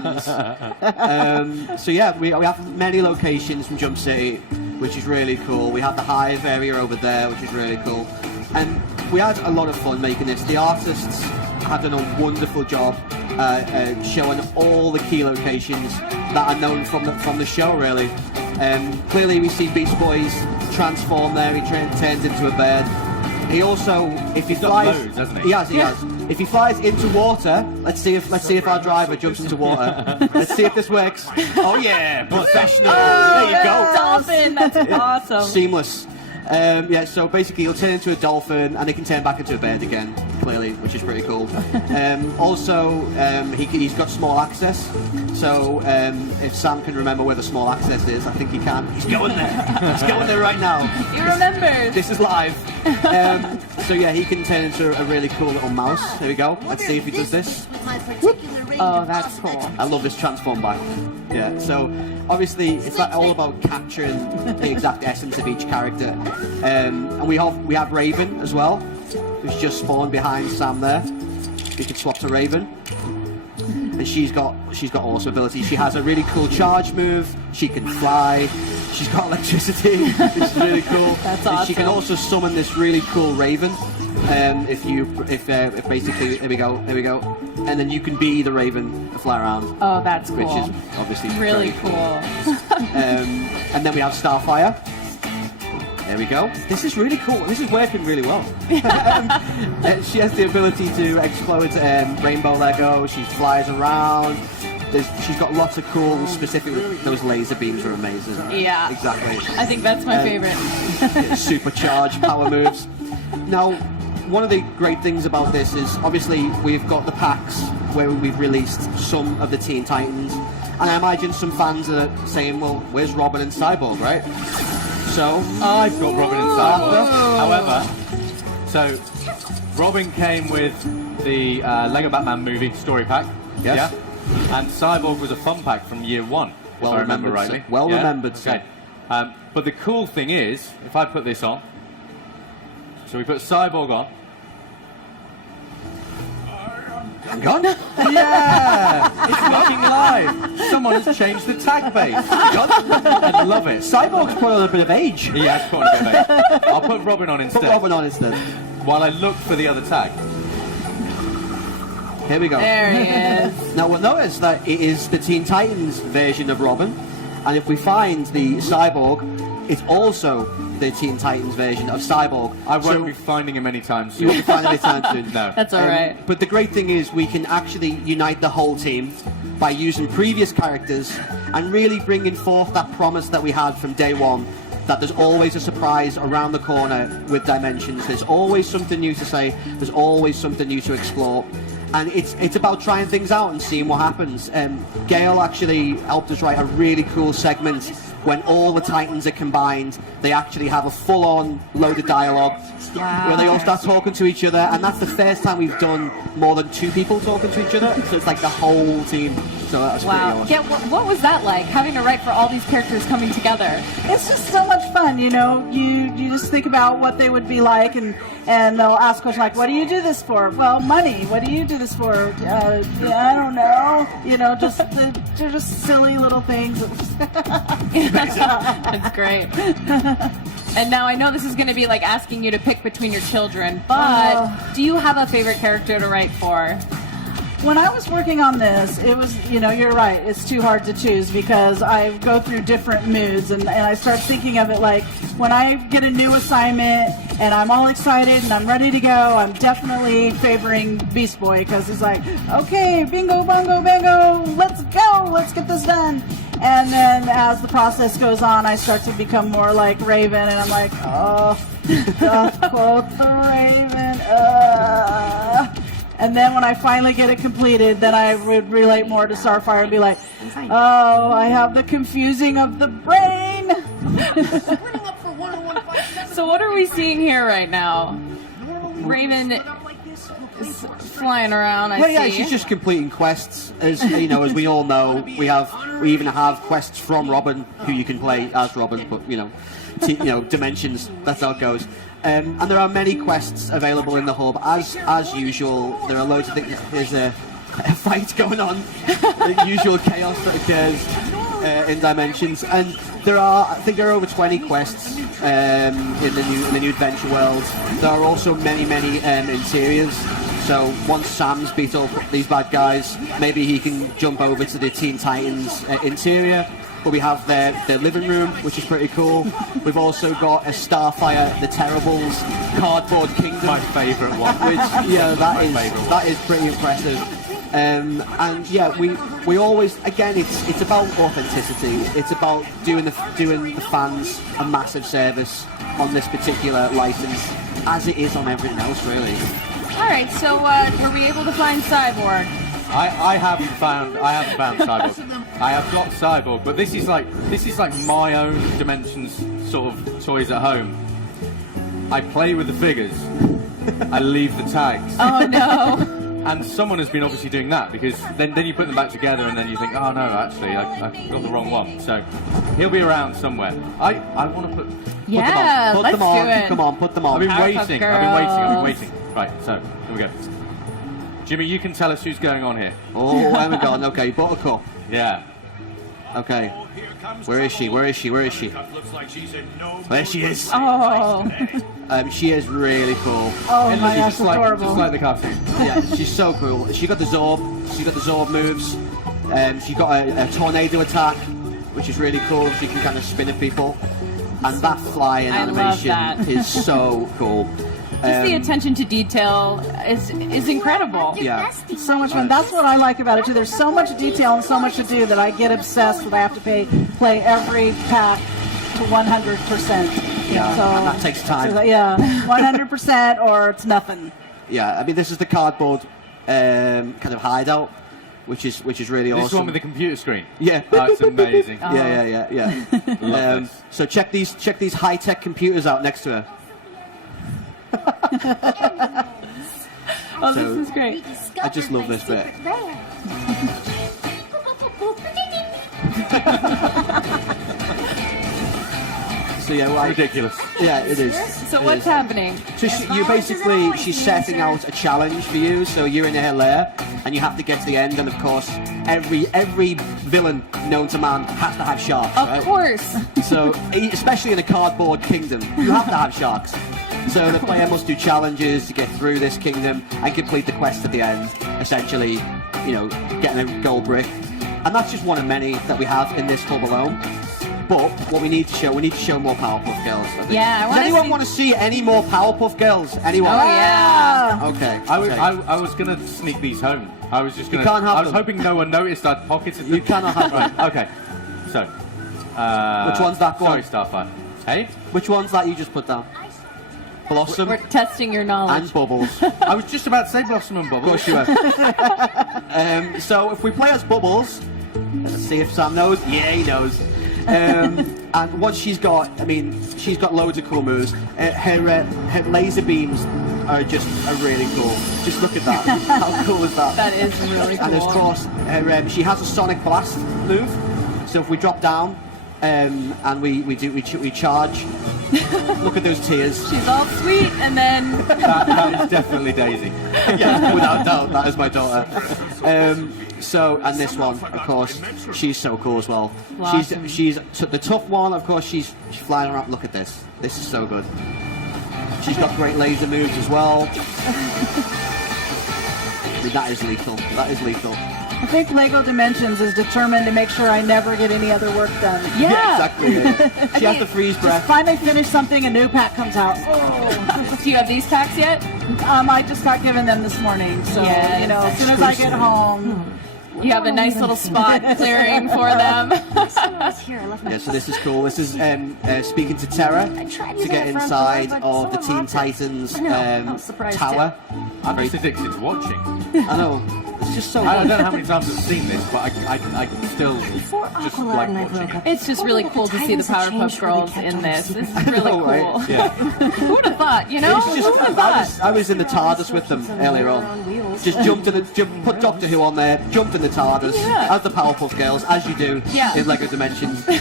fans. So yeah, we have many locations from Jump City, which is really cool. We have the Hive area over there, which is really cool. And we had a lot of fun making this. The artists have done a wonderful job showing all the key locations that are known from the show, really. Clearly we see Beast Boy's transform there, he turns into a bird. He also, if he flies, loads, hasn't he? He has. If he flies into water, let's see if our driver jumps into water. Let's see if this works. Oh yeah, professional. There you go. Dolphin, that's awesome. Seamless. Yeah, so basically he'll turn into a dolphin and he can turn back into a bird again, clearly, which is pretty cool. Also, he's got small access, so if Sam can remember where the small access is, I think he can. He's going there. He's going there right now. He remembers. This is live. So yeah, he can turn into a really cool little mouse. There we go. Let's see if he does this. Oh, that's cool. I love this transform back. Yeah, so obviously it's all about capturing the exact essence of each character. And we have Raven as well, who's just spawned behind Sam there. You can swap to Raven. And she's got awesome abilities. She has a really cool charge move. She can fly. She's got electricity, which is really cool. That's awesome. She can also summon this really cool Raven. If basically, there we go, and then you can be the Raven and fly around. Oh, that's cool. Which is obviously really cool. And then we have Starfire. There we go. This is really cool. This is working really well. She has the ability to explode rainbow Lego. She flies around. She's got lots of cool, specifically those laser beams are amazing. Yeah. Exactly. I think that's my favorite. Supercharged power moves. Now, one of the great things about this is obviously we've got the packs where we've released some of the Teen Titans, and I imagine some fans are saying, well, where's Robin and Cyborg, right? So I've got Robin and Cyborg. However, so Robin came with the Lego Batman movie story pack. Yes. Yeah? And Cyborg was a fun pack from year one, if I remember rightly. Sir. Well remembered, sir. Okay. But the cool thing is, if I put this on, so we put Cyborg on. Hang on. Yeah! It's looking live. Someone has changed the tag base. I love it. Cyborg's put on a bit of age. He has put on a bit of age. I'll put Robin on instead. Put Robin on instead. While I look for the other tag. Here we go. There he is. Now we'll notice that it is the Teen Titans version of Robin, and if we find the Cyborg, it's also the Teen Titans version of Cyborg. I won't be finding him anytime soon. You won't be finding him anytime soon. No. That's all right. But the great thing is we can actually unite the whole team by using previous characters and really bringing forth that promise that we had from day one, that there's always a surprise around the corner with Dimensions. There's always something new to say. There's always something new to explore. And it's about trying things out and seeing what happens. Gail actually helped us write a really cool segment when all the Titans are combined. They actually have a full-on loaded dialogue where they all start talking to each other, and that's the first time we've done more than two people talking to each other. So it's like the whole team. So that's pretty awesome. Yeah, what was that like, having to write for all these characters coming together? It's just so much fun, you know. You just think about what they would be like, and they'll ask questions like, "What do you do this for?" Well, money. What do you do this for? I don't know. You know, they're just silly little things. That's great. And now I know this is going to be like asking you to pick between your children, but do you have a favorite character to write for? When I was working on this, it was, you know, you're right, it's too hard to choose because I go through different moods, and I start thinking of it like when I get a new assignment and I'm all excited and I'm ready to go, I'm definitely favoring Beast Boy because it's like, okay, bingo, bongo, bango, let's go, let's get this done. And then as the process goes on, I start to become more like Raven, and I'm like, oh, just quote the Raven, And then when I finally get it completed, then I would relate more to Starfire and be like, oh, I have the confusing of the brain. So what are we seeing here right now? Raven is flying around, I see. Yeah, she's just completing quests. As you know, as we all know, we even have quests from Robin, who you can play as Robin, but Dimensions, that's how it goes. And there are many quests available in the hub, as usual. There are loads of things. There's fight going on, the usual chaos that occurs in Dimensions. And I think there are over 20 quests in the new adventure world. There are also many interiors. So once Sam's beat up these bad guys, maybe he can jump over to the Teen Titans interior. But we have their living room, which is pretty cool. We've also got a Starfire, the Terribles cardboard kingdom. My favourite one. Which, yeah, that is pretty impressive. And yeah, we always, again, it's about authenticity. It's about doing the fans a massive service on this particular license, as it is on everything else, really. All right, so were we able to find Cyborg? I haven't found Cyborg. I have got Cyborg, but this is like my own Dimensions sort of toys at home. I play with the figures. I leave the tags. Oh no! And someone has been obviously doing that, because then you put them back together and then you think, oh no, actually I got the wrong one. So he'll be around somewhere. I want to put Yeah, put let's them on. do it. Come on, put them on. I've been Powerpuff waiting. Girls. Right, so here we go. Jimmy, you can tell us who's going on here. Oh, where we gone? Okay, Buttercup. Yeah. Okay. Where is she? There she is. Oh. She is really cool. Oh It my looks gosh, adorable. just like the cartoon. Yeah, she's so cool. She got the Zorb. She got the Zorb moves. She got a tornado attack, which is really cool. She can kind of spin at people. And that flying I love animation that. is so cool. Just the attention to detail is incredible. Yeah. So much fun. That's what I like about it too. There's so much detail and so much to do that I get obsessed that I have to play every pack to 100%. Yeah, So, and that takes time. yeah, 100% or it's nothing. Yeah, I mean, this is the cardboard kind of hideout, which is really This awesome. one with the computer screen. Yeah. Oh, it's amazing. Yeah. Love this. So check these high-tech computers out next to her. Oh, So- this is great. I just love this bit. So yeah, well, Ridiculous. yeah, it is. So It what's is. happening? So she's setting out a challenge for you. So you're in her lair, and you have to get to the end. And of course, every villain known to man has to have sharks. Of right? course. So especially in a cardboard kingdom, you have to have sharks. So the player must do challenges to get through this kingdom and complete the quest at the end. Essentially, getting a gold brick. And that's just one of many that we have in this hub alone. But what we need to show more Powerpuff Girls. I think. Yeah, I Does wanna anyone see- want to see any more Powerpuff Girls? Anyone? Oh yeah. Okay. I was going to sneak these home. I was just going to. can't have I was them. hoping no one noticed I'd pocketed them. You cannot have them. Right, okay. So. Which one's that one? Sorry, Starfire. Hey? Which one's that you just put down? Blossom We're testing your knowledge. and Bubbles. I was just about to say Blossom and Of Bubble. course you were. So if we play as Bubbles, let's see if Sam knows. Yeah, he knows. And what she's got loads of cool moves. Her laser beams are really cool. Just look at that. How cool is that? That is really cool. And of course, she has a Sonic Blast move. So if we drop down and we charge, look at those tears. She's all sweet, and then That is definitely Daisy. Yeah, without doubt, that is my daughter. And this one, of course, she's so cool as well. Blossom. She's the tough one, of course. She's flying around. Look at this. This is so good. She's got great laser moves as well. I mean, that is lethal. That is lethal. I think Lego Dimensions is determined to make sure I never get any other work done. yeah. Exactly. Yeah. She has to freeze breath. Finally finish something, a new pack comes out. Oh. Do you have these packs yet? I just got given them this morning, so Yes. as soon as I get home. You have a nice little spot clearing for them. Yeah, so this is cool. This is speaking to Terra to get inside of the Teen Titans tower. I'm just addicted to watching. I know. It's just so I don't good. know how many times I've seen this, but I still just like watching it. It's just really cool to see the Powerpuff Girls in this. This is really know, cool. right? Yeah. Who would have thought? It's Who would have thought? I was in the TARDIS with them earlier on. Just put Doctor Who on there, jumped in the TARDIS Yeah. as the Powerpuff Girls, as you do Yeah. in Lego Dimensions. There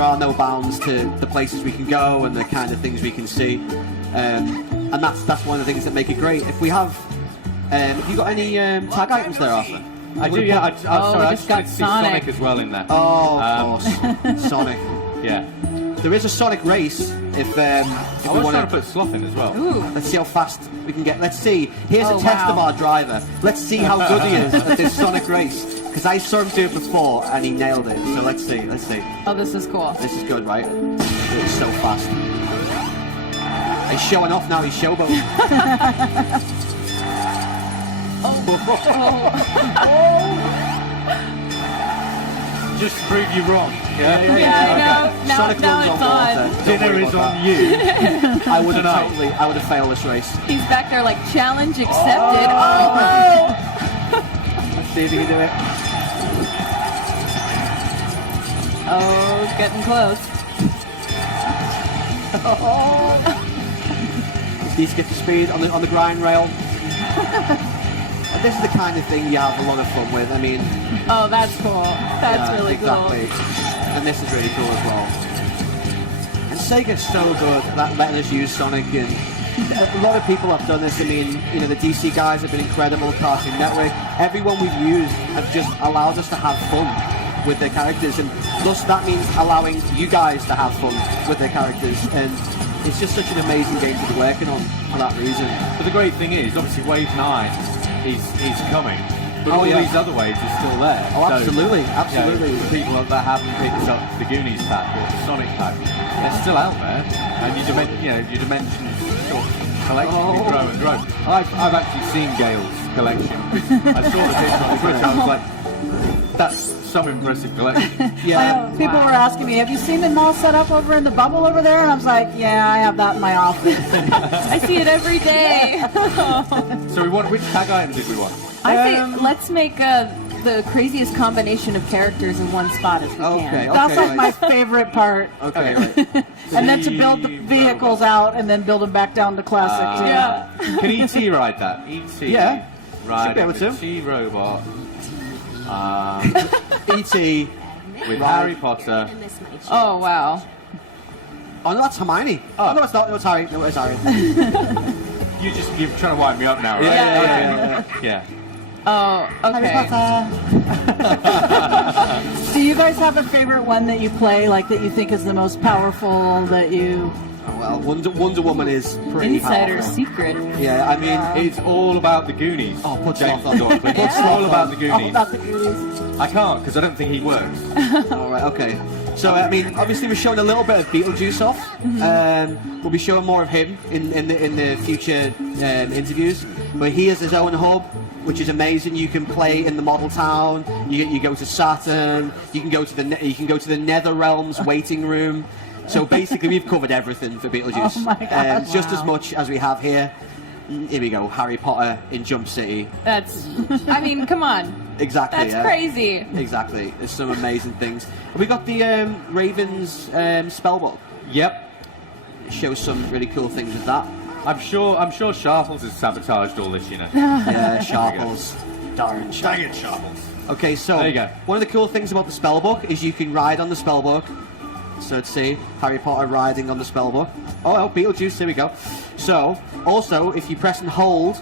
are no bounds to the places we can go and the kind of things we can see, and that's one of the things that make it great. If we have Have you got any tag items there, Arthur? I do, yeah. Sorry, I just just got wanted to see Sonic. Sonic as well in there. Oh, of course. Sonic. Yeah. There is a Sonic race if I we was want trying to put Sloth in as well. Ooh. Let's see how fast we can get. Let's see. Here's Oh, a test wow. of our driver. Let's see how good he is at this Sonic race. Because I saw him do it before and he nailed it. So let's see. Let's see. Oh, this is cool. This is good, right? It's so fast. He's showing off now. He's showboating. Just to prove you wrong. Yeah. Yeah, I know. Now, Sonic now runs it's on on. water. Don't Dinner worry is about on you. that. I would have totally. I would have failed this race. He's back there like, challenge accepted. Oh, Let's see if he can do it. oh, it's getting close. He skipped the speed on the grind rail. And this is the kind of thing you have a lot of fun with. I mean, Oh, that's cool. That's really exactly. And this is really cool as well. And Sega's so good at letting us use Sonic, and a lot of people have done this. I mean, you know, the DC guys have been incredible, Cartoon Network. Everyone we've used have just allowed us to have fun with their characters, and thus that means allowing you guys to have fun with their characters. And it's just such an amazing game to be working on for that reason. But the great thing is, obviously, Wave 9 is coming. But Oh, all yeah. these other waves are still there. Oh, So, absolutely, you know, absolutely. the people that haven't picked up the Goonies pack or the Sonic pack, they're still out there, and your dimensions sort of collectively grow and grow. I've actually seen Gail's collection. I saw the picture on the Twitter. I was like, that's some impressive collection. Yeah. People were asking me, have you seen them all set up over in the bubble over there? And I was like, yeah, I have that in my office. I see it every day. So which tag item did we want? I say let's make the craziest combination of characters in one spot as we Okay. can. That's like right. my favorite part. Okay. Right. And then to build the vehicles out and then build them back down to classic. too. Yeah. Can E.T. ride that? E.T. Yeah. Ride Should be able to. the T-Robot. E.T. With Right. Harry Potter. Oh, wow. Oh, no, that's Hermione. Oh, no, it's not. No, it's Harry. No, it's Harry. You're trying to wind me up now, right? Yeah. Oh, okay. Do you guys have a favorite one that you play, like that you think is the most powerful, that you... Oh, well, Wonder Woman is pretty Insider powerful. secret. Yeah, I mean, It's all about the Goonies. Oh, put James Sloth on. Dodd, please. Put It's Sloth all on. about the All Goonies. about the Goonies. I can't because I don't think he works. all right, okay. So, I mean, obviously we're showing a little bit of Beetlejuice off. We'll be showing more of him in the future interviews. But he has his own hub, which is amazing. You can play in the model town. You go to Saturn. You can go to the Nether Realms waiting room. So basically, we've covered everything for Beetlejuice. Oh my gosh. Just as much as we have here. Here we go, Harry Potter in Jump City. That's, I mean, come on. Exactly. That's yeah. crazy. Exactly. There's some amazing things. Have we got the Ravens spellbook? Yep. It shows some really cool things with that. I'm sure Sharples has sabotaged all this, you know. Yeah, Sharples. Darn Dang it, Sharples. Okay, so There you go. one of the cool things about the spellbook is you can ride on the spellbook. So let's see, Harry Potter riding on the spellbook. Oh, Beetlejuice, here we go. So, also, if you press and hold,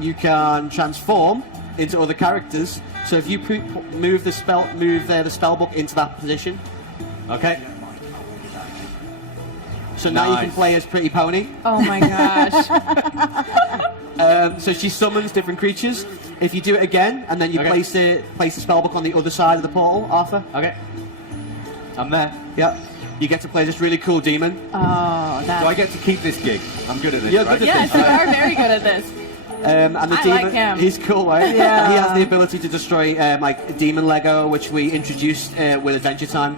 you can transform into other characters. So if you move the spellbook into that position. Okay. So now you can Nice. play as Pretty Pony. Oh my gosh. So she summons different creatures. If you do it again, and then you Okay. place the spellbook on the other side of the portal, Arthur. Okay. I'm there. Yeah. You get to play this really cool demon. Oh, Do I that's... get to keep this gig? I'm good at this, You're right? good at Yes, you are very good at this. And the I demon, like him. he's cool, right? Yeah. He has the ability to destroy like demon Lego, which we introduced with Adventure Time.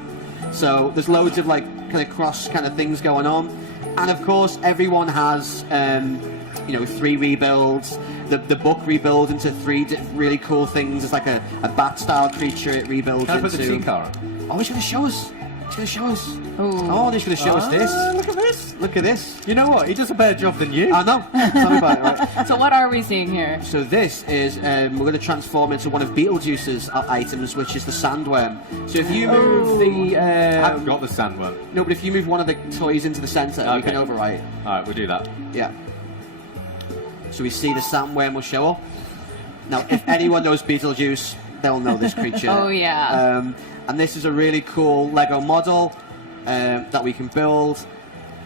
So there's loads of like kind of cross kind of things going on, and of course everyone has 3 rebuilds. The book rebuilds into 3 really cool things. It's like a bat style creature. It rebuilds Can I put the into. T-car on? Oh, he's going to show us. He's going to show us. Ooh. Oh, he's going to show us this. Look at this. Look at this. You know what? He does a better job than you. I know. Tell me about it. Right. So what are we seeing here? So this is, we're going to transform into one of Beetlejuice's items, which is the sandworm. So if you move the... I haven't got the sandworm. no, but if you move one of the toys into the centre, you Okay. can overwrite. All right, we'll do that. Yeah. So we see the sandworm will show up. Now, if anyone knows Beetlejuice, they'll know this creature. Oh, yeah. And this is a really cool Lego model that we can build.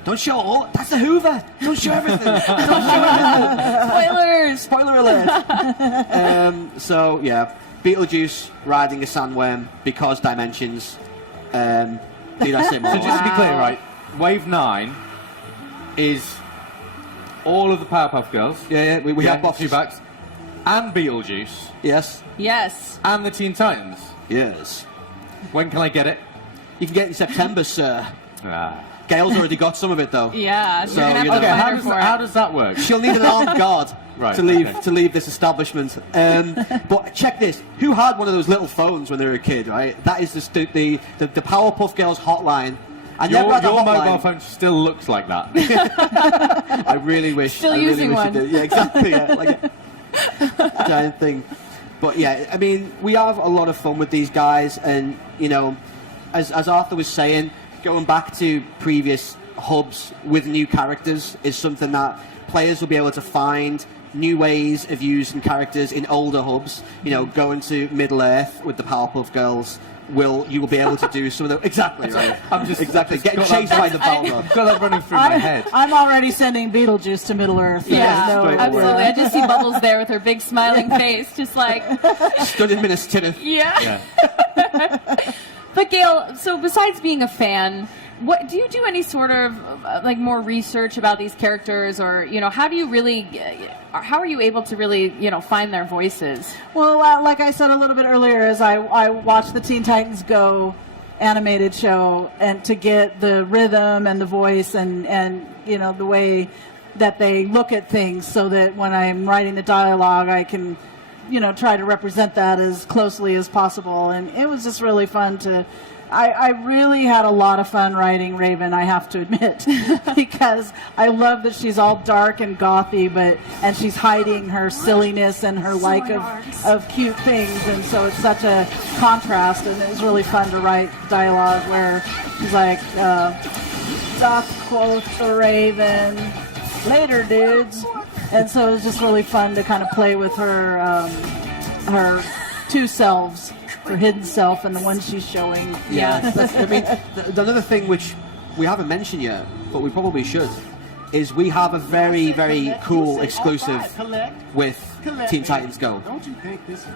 Don't show all. That's the Hoover. Don't show everything. Don't show everything. Spoilers! Spoiler alert. So, yeah, Beetlejuice riding a sandworm because dimensions. Did I say more? So just to be clear, right, Wave 9 is all of the Powerpuff Girls. Yeah, we have boxes. Backs, and Beetlejuice, Yes. Yes. and the Teen Titans. Yes. When can I get it? You can get it in September, sir. Ah. Gail's already got some of it, though. Yeah, So, you're gonna have you to know- find How her does, for how it. does that work? She'll need an armed guard Right, to leave okay. to leave this establishment. But check this: who had one of those little phones when they were a kid? Right, that is the Powerpuff Girls hotline. I never had a Your hotline. mobile phone still looks like that. I really wish. Still I really using wish one. It did. Yeah, exactly. Yeah, like a giant thing. But yeah, I mean, we have a lot of fun with these guys, and you know, as Arthur was saying, going back to previous hubs with new characters is something that players will be able to find new ways of using characters in older hubs. You know, going to Middle Earth with the Powerpuff Girls. You will be able to do some of the exactly right. I'm just Exactly. I've Getting just got chased that- by the Balrog. I've got that running through my head. I'm already sending Beetlejuice to Middle Earth. Yeah, There's no- absolutely. I just see Bubbles there with her big smiling face, just like, Stood in Minas Tirith. yeah. Yeah. But Gail, so besides being a fan, what do you do any sort of like more research about these characters, or you know, how are you able to really find their voices? Well, like I said a little bit earlier, is I watched the Teen Titans Go animated show, and to get the rhythm and the voice and you know the way that they look at things, so that when I'm writing the dialogue, I can try to represent that as closely as possible. And it was just really fun to. I really had a lot of fun writing Raven, I have to admit, because I love that she's all dark and gothy, and she's hiding her silliness and her like of cute things, and so it's such a contrast, and it was really fun to write dialogue where she's like, doth quoth the Raven, later dudes, and so it was just really fun to kind of play with her two selves. Her hidden self and the one she's showing. Yeah, I mean, another thing which we haven't mentioned yet, but we probably should, is we have a very, very cool exclusive with Teen Titans Go.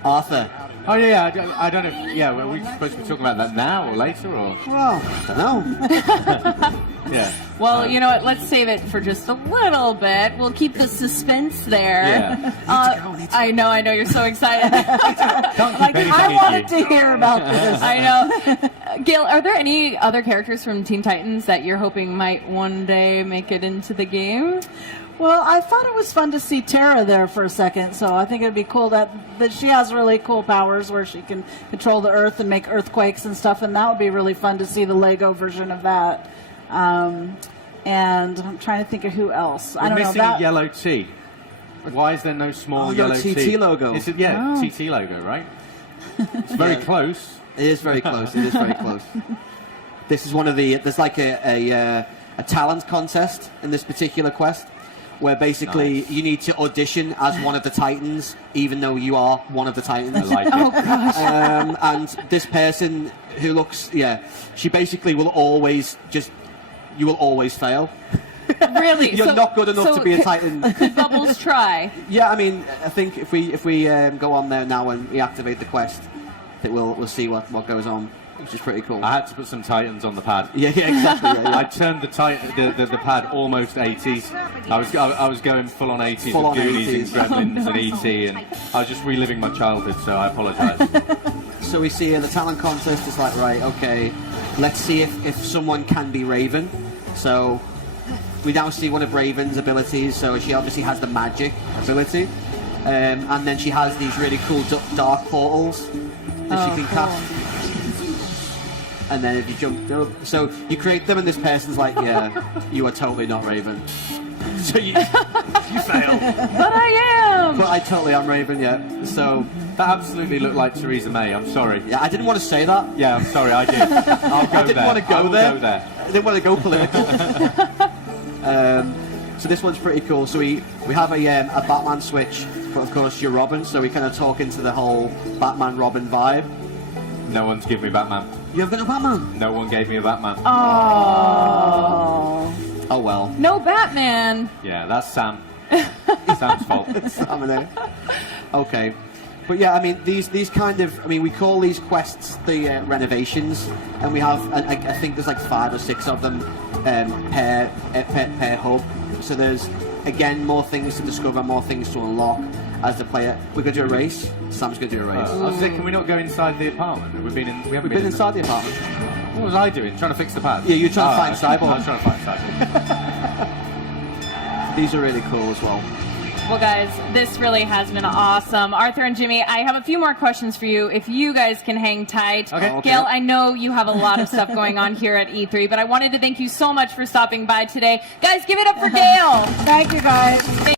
Arthur. Oh yeah, I don't know. Yeah, were we supposed to be talking about that now or later or? Well, I don't know. Yeah. Well, you know what? Let's save it for just a little bit. We'll keep the suspense there. Yeah. I know. You're so excited. Can't keep anything I in wanted you. to hear about this. I know. Gail, are there any other characters from Teen Titans that you're hoping might one day make it into the game? Well, I thought it was fun to see Tara there for a second, so I think it'd be cool that she has really cool powers where she can control the earth and make earthquakes and stuff, and that would be really fun to see the Lego version of that. And I'm trying to think of who else. I We're don't know. missing a yellow T. Why is there no small yellow TT T? logo. It's TT logo, right? It's very Yeah. close. It is very close. It is very close. This is one of the. There's like a talent contest in this particular quest, where basically Nice. you need to audition as one of the Titans, even though you are one of the Titans. I like it. And this person who looks, she basically will always you will always fail. Really? You're not good enough to be a Titan. Could Bubbles try? Yeah, I mean, I think if we go on there now and we activate the quest, I think we'll see what goes on, which is pretty cool. I had to put some Titans on the pad. Yeah, exactly. Yeah, I turned the pad almost 80s. I was going full on 80s Full with on Goonies 80s. and Gremlins and E.T. and I was just reliving my childhood, so I apologise. So we see the talent contest is like, right, okay, let's see if someone can be Raven. So we now see one of Raven's abilities, so she obviously has the magic ability. And then she has these really cool dark portals that she can cast. And then if you jump, so you create them and this person's like, yeah, you are totally not Raven. So you fail. But I am. But I totally am Raven, yeah. So That absolutely looked like Theresa May, I'm sorry. yeah, I didn't want to say that. Yeah, I'm sorry, I did. I'll go I didn't there. want to I go will there. go there. I didn't want to go political. So this one's pretty cool. So we have a Batman switch, but of course you're Robin, so we kind of talk into the whole Batman-Robin vibe. No one's given me Batman. You haven't got a Batman? No one gave me a Batman. Oh. Oh well. No Batman. Yeah, that's Sam. Sam's fault. Okay. But yeah, I mean, these kind of, I mean, we call these quests the renovations, and we have, I think there's like 5 or 6 of them per hub. So there's, again, more things to discover, more things to unlock as the player. We're going to do a race. Sam's going to do a race. I was saying, can we not go inside the apartment? We haven't been inside the apartment. What was I doing? Trying to fix the pad? Yeah, you're trying to find Cyborg. I was trying to find Cyborg. These are really cool as well. Well, guys, this really has been awesome. Arthur and Jimmy, I have a few more questions for you if you guys can hang tight. Okay. Gail, I know you have a lot of stuff going on here at E3, but I wanted to thank you so much for stopping by today. Guys, give it up for Gail. Thank you, guys.